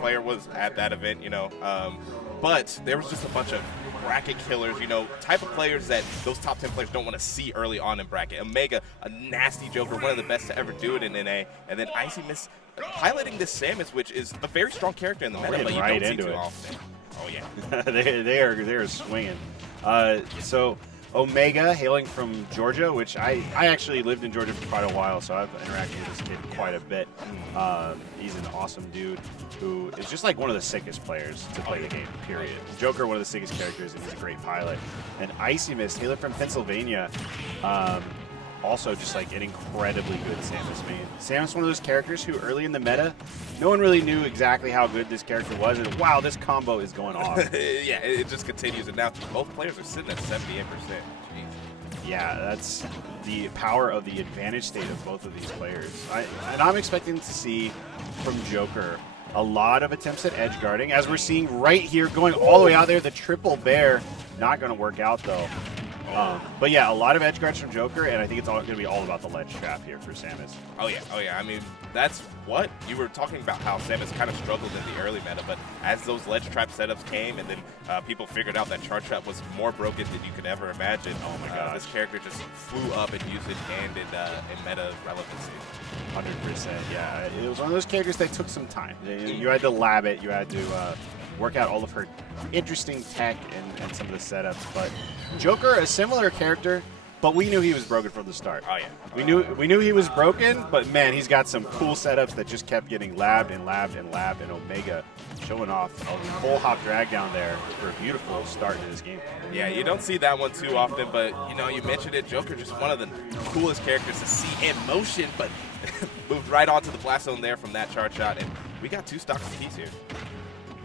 player was at that event, you know. But there was just a bunch of bracket killers, you know, type of players that those top 10 players don't want to see early on in bracket. Omega, a nasty Joker, one of the best to ever do it in NA. And then Icymist piloting this Samus, which is a very strong character in the meta, but you don't see too often. Oh, yeah. they are swinging. So Omega, hailing from Georgia, which I actually lived in Georgia for quite a while, so I've interacted with this kid quite a bit. He's an awesome dude who is just like one of the sickest players to play the game, period. Joker, one of the sickest characters, and he's a great pilot. And Icymist, hailing from Pennsylvania, also just like an incredibly good Samus main. Samus, one of those characters who early in the meta, no one really knew exactly how good this character was, and wow, this combo is going off. Yeah, it just continues, and now both players are sitting at 78%. Jeez. Yeah, that's the power of the advantage state of both of these players. And I'm expecting to see from Joker a lot of attempts at edge guarding, as we're seeing right here, going all the way out there, the triple bear. Not going to work out, though. But yeah, a lot of edge guards from Joker, and I think it's all going to be all about the ledge trap here for Samus. Oh yeah. I mean, that's what you were talking about, how Samus kind of struggled in the early meta, but as those ledge trap setups came, and then people figured out that charge trap was more broken than you could ever imagine. Oh my god, this character just flew up in usage and in meta relevancy. 100%. Yeah, it was one of those characters that took some time. You had to lab it. You had to work out all of her interesting tech and some of the setups. But Joker, a similar character, but we knew he was broken from the start. Oh yeah. We knew he was broken, but man, he's got some cool setups that just kept getting labbed and labbed and labbed. And Omega showing off a full hop drag down there for a beautiful start to this game. Yeah, you don't see that one too often, but you know, you mentioned it, Joker, just one of the coolest characters to see in motion, but moved right onto the blast zone there from that charge shot, and we got 2 stocks apiece here.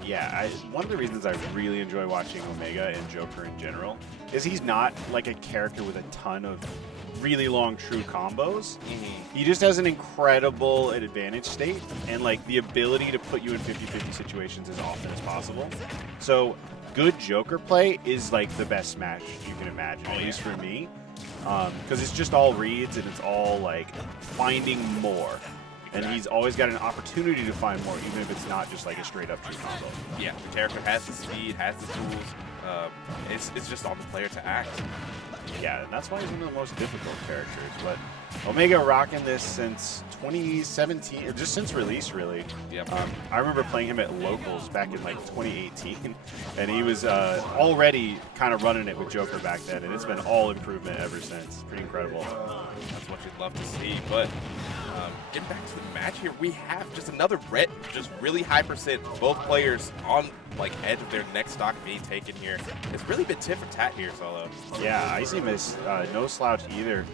Yeah, one of the reasons I really enjoy watching Omega and Joker in general is he's not like a character with a ton of really long true combos. He just has an incredible advantage state and like the ability to put you in 50-50 situations as often as possible. So good Joker play is like the best smash you can imagine, at least for me. Because it's just all reads and it's all like finding more. And he's always got an opportunity to find more, even if it's not just like a straight up true combo. Yeah, the character has the speed, has the tools. It's just on the player to act. Yeah, and that's why he's one of the most difficult characters. But Omega rocking this since 2017, just since release, really. Yep. I remember playing him at locals back in like 2018, and he was already kind of running it with Joker back then, and it's been all improvement ever since. Pretty incredible. That's what you'd love to see. But getting back to the match here, we have just another red, just really high percent, both players on like edge of their next stock being taken here. It's really been tit for tat here, Solo. Yeah, Icymist, no slouch either.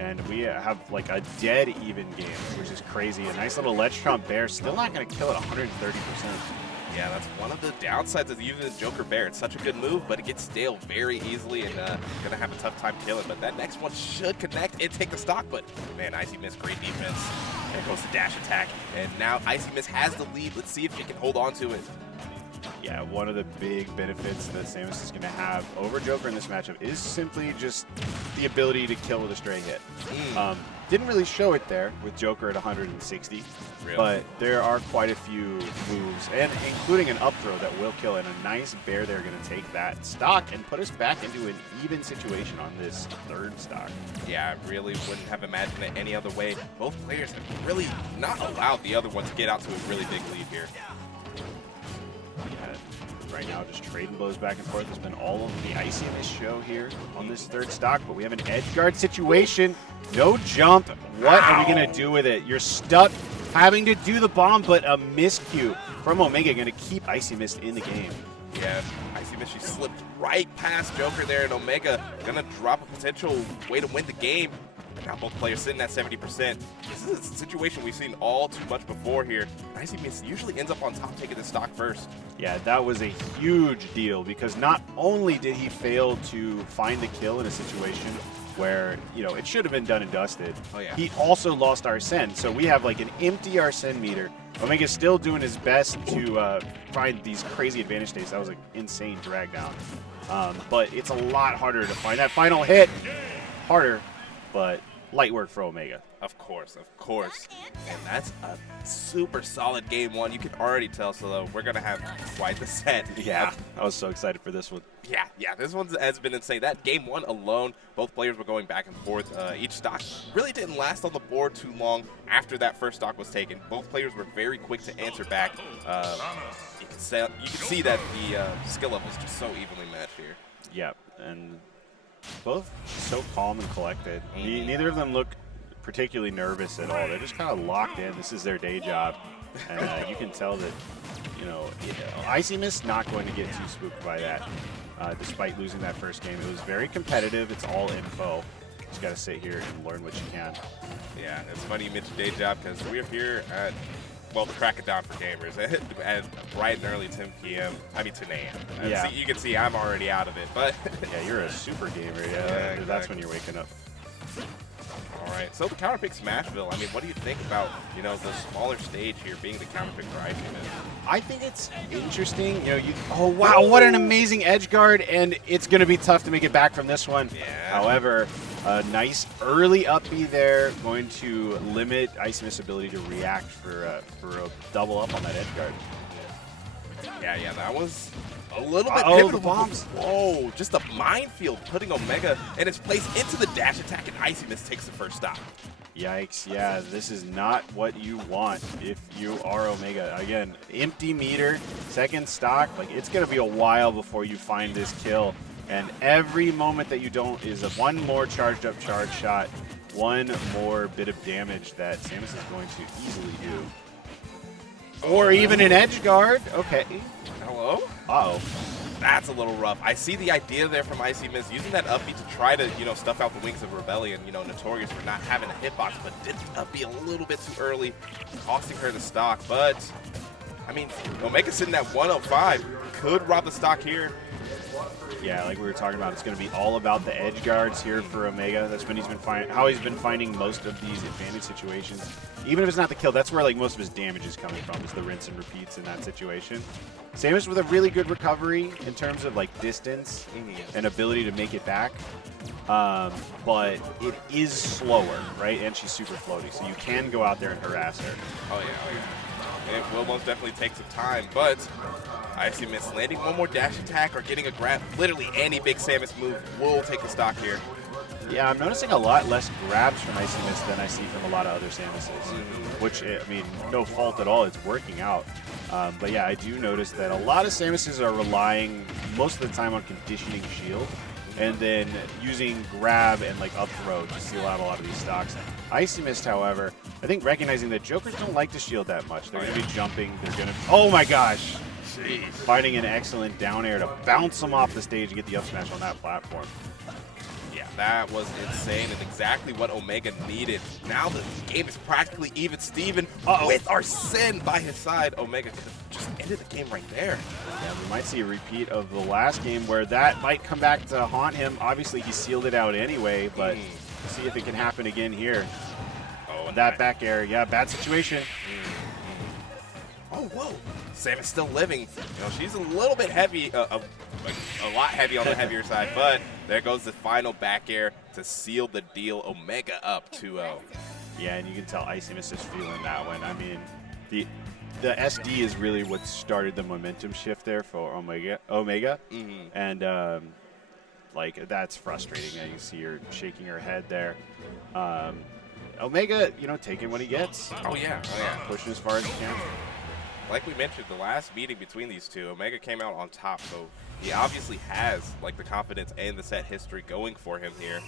And we have like a dead even game, which is crazy. A nice little ledge trump bear, still not going to kill at 130%. Yeah, that's one of the downsides of using the Joker Bear. It's such a good move, but it gets stale very easily and going to have a tough time killing. But that next one should connect and take the stock. But, man, Icymist, great defense. There goes the dash attack. And now Icymist has the lead. Let's see if he can hold on to it. Yeah, one of the big benefits that Samus is going to have over Joker in this matchup is simply just the ability to kill with a straight hit. Didn't really show it there with Joker at 160, but there are quite a few moves, and including an up throw that will kill, and a nice bear there going to take that stock and put us back into an even situation on this third stock. Yeah, I really wouldn't have imagined it any other way. Both players have really not allowed the other one to get out to a really big lead here. Right now, just trading blows back and forth. There's been all of the Icymist show here on this third stock, but we have an edge guard situation. No jump. What are we going to do with it? You're stuck having to do the bomb, but a miscue from Omega going to keep Icymist in the game. Yeah, Icymist, she slipped right past Joker there, and Omega going to drop a potential way to win the game. Now both players sitting at 70%. This is a situation we've seen all too much before here. Icymist usually ends up on top taking the stock first. Yeah, that was a huge deal because not only did he fail to find the kill in a situation where, you know, it should have been done and dusted, he also lost Arsene. So we have like an empty Arsene meter. Omega's still doing his best to find these crazy advantage states. That was an insane drag down. But it's a lot harder to find that final hit. Harder. But light work for Omega. Of course. And that's a super solid game one. You can already tell, so we're going to have quite the set. Yeah, I was so excited for this one. Yeah, this one has been insane. That game one alone, both players were going back and forth. Each stock really didn't last on the board too long after that first stock was taken. Both players were very quick to answer back. You can see that the skill level is just so evenly matched here. Yep, and both so calm and collected. Neither of them look particularly nervous at all. They're just kind of locked in. This is their day job, and you can tell that, Icymist not going to get too spooked by that. Despite losing that first game, it was very competitive. It's all info. Just got to sit here and learn what you can. Yeah, it's funny you mentioned day job because we're here at, well, to crack it down for gamers, at bright and early 10 p.m. I mean 10 a.m. Yeah. So you can see I'm already out of it, but Yeah, you're a super gamer. Yeah, exactly. That's when you're waking up. All right, so the counterpick Smashville. I mean, what do you think about, the smaller stage here being the counterpick for Icymist? I think it's interesting. Oh wow, what an amazing edge guard, and it's going to be tough to make it back from this one. Yeah. However, a nice early up B there, going to limit Icymist's ability to react for a double up on that edge guard. Yeah, that was a little bit Oh, pivotal. the bombs. Whoa, just a minefield putting Omega in its place into the dash attack, and Icymist takes the first stop. Yikes, yeah, this is not what you want if you are Omega. Again, empty meter, second stock, like it's going to be a while before you find this kill. And every moment that you don't is one more charged up charge shot, one more bit of damage that Samus is going to easily do. Or even an edge guard. Okay. Hello? Uh-oh. That's a little rough. I see the idea there from Icymist, using that up B to try to, stuff out the wings of Rebellion, notorious for not having a hitbox, but did up B a little bit too early, costing her the stock. But, I mean, Omega's sitting at 105, could rob the stock here. Yeah, like we were talking about, it's going to be all about the edge guards here for Omega. That's when how he's been finding most of these advantage situations. Even if it's not the kill, that's where like most of his damage is coming from, is the rinse and repeats in that situation. Samus with a really good recovery in terms of like distance and ability to make it back. But it is slower, right? And she's super floaty, so you can go out there and harass her. Oh yeah. It will most definitely take some time, but Icymist landing one more dash attack or getting a grab. Literally any big Samus move will take the stock here. Yeah, I'm noticing a lot less grabs from Icymist than I see from a lot of other Samuses, which, I mean, no fault at all. It's working out. But yeah, I do notice that a lot of Samuses are relying most of the time on conditioning shield and then using grab and like up throw to seal out a lot of these stocks. Icymist, however, I think recognizing that Jokers don't like to shield that much. They're going to be jumping. They're going to... Oh my gosh! Jeez. Finding an excellent down air to bounce them off the stage and get the up smash on that platform. Yeah, that was insane and exactly what Omega needed. Now the game is practically even Steven with Arsene by his side. Omega could have just ended the game right there. Yeah, we might see a repeat of the last game where that might come back to haunt him. Obviously, he sealed it out anyway, but see if it can happen again here. Oh, and that back air, yeah, bad situation. Oh, whoa. Samus still living. She's a little bit heavy, a lot heavy on the heavier side, but there goes the final back air to seal the deal. Omega up 2-0. Yeah, and you can tell Icymist is feeling that one. I mean, the SD is really what started the momentum shift there for Omega. And like that's frustrating. You can see her shaking her head there. Omega, taking what he gets. Oh yeah. Pushing as far as he can. Like we mentioned, the last meeting between these two, Omega came out on top, so he obviously has like the confidence and the set history going for him here.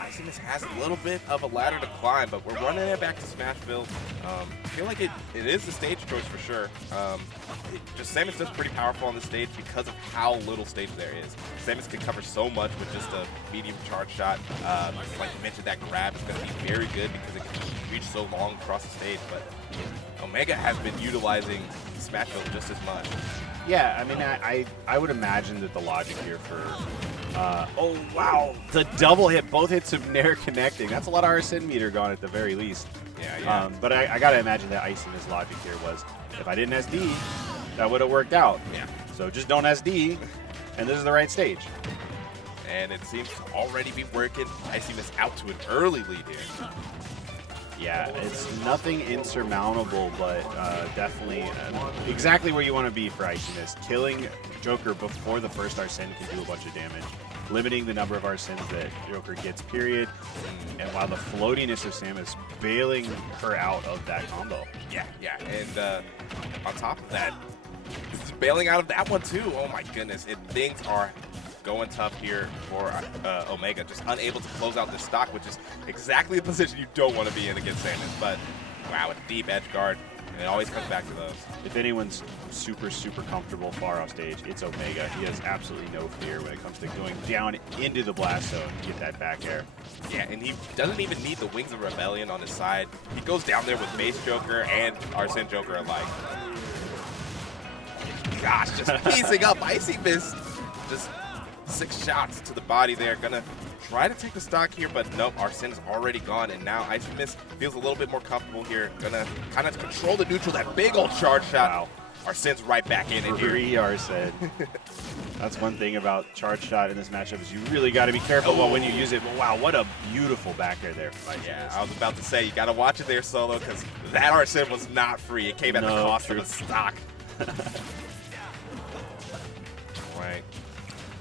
Icymist has a little bit of a ladder to climb, but we're running it back to Smashville. I feel like it is the stage choice for sure. Samus is pretty powerful on the stage because of how little stage there is. Samus can cover so much with just a medium charge shot. Like you mentioned, that grab is going to be very good because it can reach so long across the stage, but Omega has been utilizing Smashville just as much. Yeah, I mean, I would imagine that the logic here for... oh, wow. The double hit, both hits of Nair connecting. That's a lot of Arsene meter gone at the very least. Yeah. But I got to imagine that Icymist's logic here was, if I didn't SD, that would have worked out. Yeah. So just don't SD, and this is the right stage. And it seems to already be working. Icymist out to an early lead here. Yeah, it's nothing insurmountable, but definitely exactly where you want to be for Icymist. Killing Joker before the first Arsene can do a bunch of damage. Limiting the number of Arsens that Joker gets, period. And while the floatiness of Samus bailing her out of that combo. Yeah. And on top of that, this is bailing out of that one too. Oh my goodness. Things are going tough here for Omega. Just unable to close out this stock, which is exactly the position you don't want to be in against Samus. But wow, a deep edge guard. And it always comes back to those. If anyone's super comfortable far off stage, it's Omega. He has absolutely no fear when it comes to going down into the blast zone to get that back air. Yeah, and he doesn't even need the Wings of Rebellion on his side. He goes down there with base Joker and Arsene Joker alike. Gosh, just piecing up Icymist. Just 6 shots to the body there. Gonna try to take the stock here, but nope, Arsene is already gone, and now Icymist feels a little bit more comfortable here. Gonna kind of control the neutral, that big old charge shot. Wow. Arsene's right back in it here. Free Arsene. That's one thing about charge shot in this matchup is you really got to be careful when you use it. But wow, what a beautiful back air there from Icymist. Yeah, I was about to say, you got to watch it there, Solo, because that Arsene was not free. It came at the cost of the stock. Right.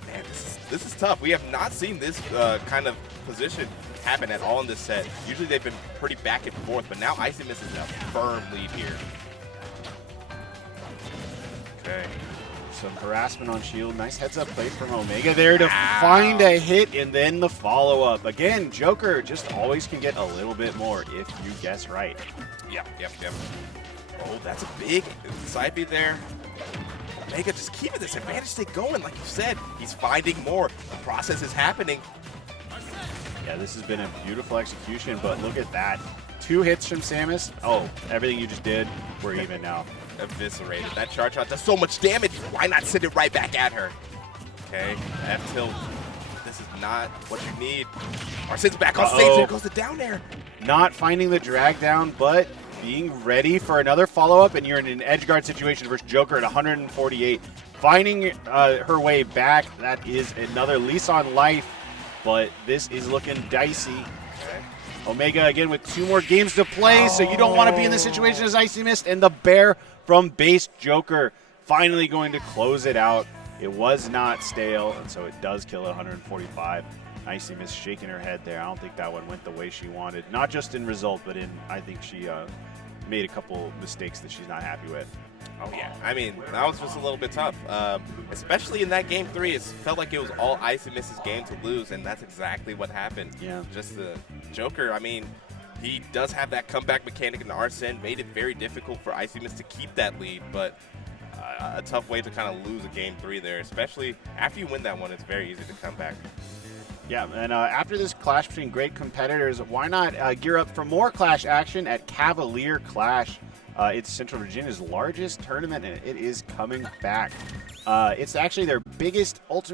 Man, this is tough. We have not seen this kind of position happen at all in this set. Usually they've been pretty back and forth, but now Icymist is in a firm lead here. Okay. Some harassment on shield. Nice heads-up play from Omega there to find a hit, and then the follow-up. Again, Joker just always can get a little bit more if you guess right. Yep. Oh, that's a big side B there. Omega just keeping this advantage state going, like you said. He's finding more. The process is happening. Yeah, this has been a beautiful execution, but look at that. 2 hits from Samus. Oh, everything you just did, we're even now. Eviscerated. That charge shot does so much damage. Why not send it right back at her? Okay, F tilt. This is not what you need. Arsene's back on stage. There goes the down air. Not finding the drag down, but being ready for another follow-up, and you're in an edge guard situation versus Joker at 148. Finding her way back, that is another lease on life, but this is looking dicey. Okay. Omega again with 2 more games to play, so you don't want to be in the situation as Icymist, and the bear from base Joker finally going to close it out. It was not stale, and so it does kill at 145. Icymist shaking her head there. I don't think that one went the way she wanted. Not just in result, but in I think she made a couple mistakes that she's not happy with. Oh, yeah. I mean, that was just a little bit tough. Especially in that Game 3, it felt like it was all Icymist's game to lose, and that's exactly what happened. Yeah. Just the Joker, I mean, he does have that comeback mechanic, and Arsene made it very difficult for Icymist to keep that lead, but a tough way to kind of lose a Game 3 there, especially after you win that one. It's very easy to come back. Yeah, and after this clash between great competitors, why not gear up for more Clash action at Cavalier Clash? It's Central Virginia's largest tournament, and it is coming back. It's actually their biggest Ultimate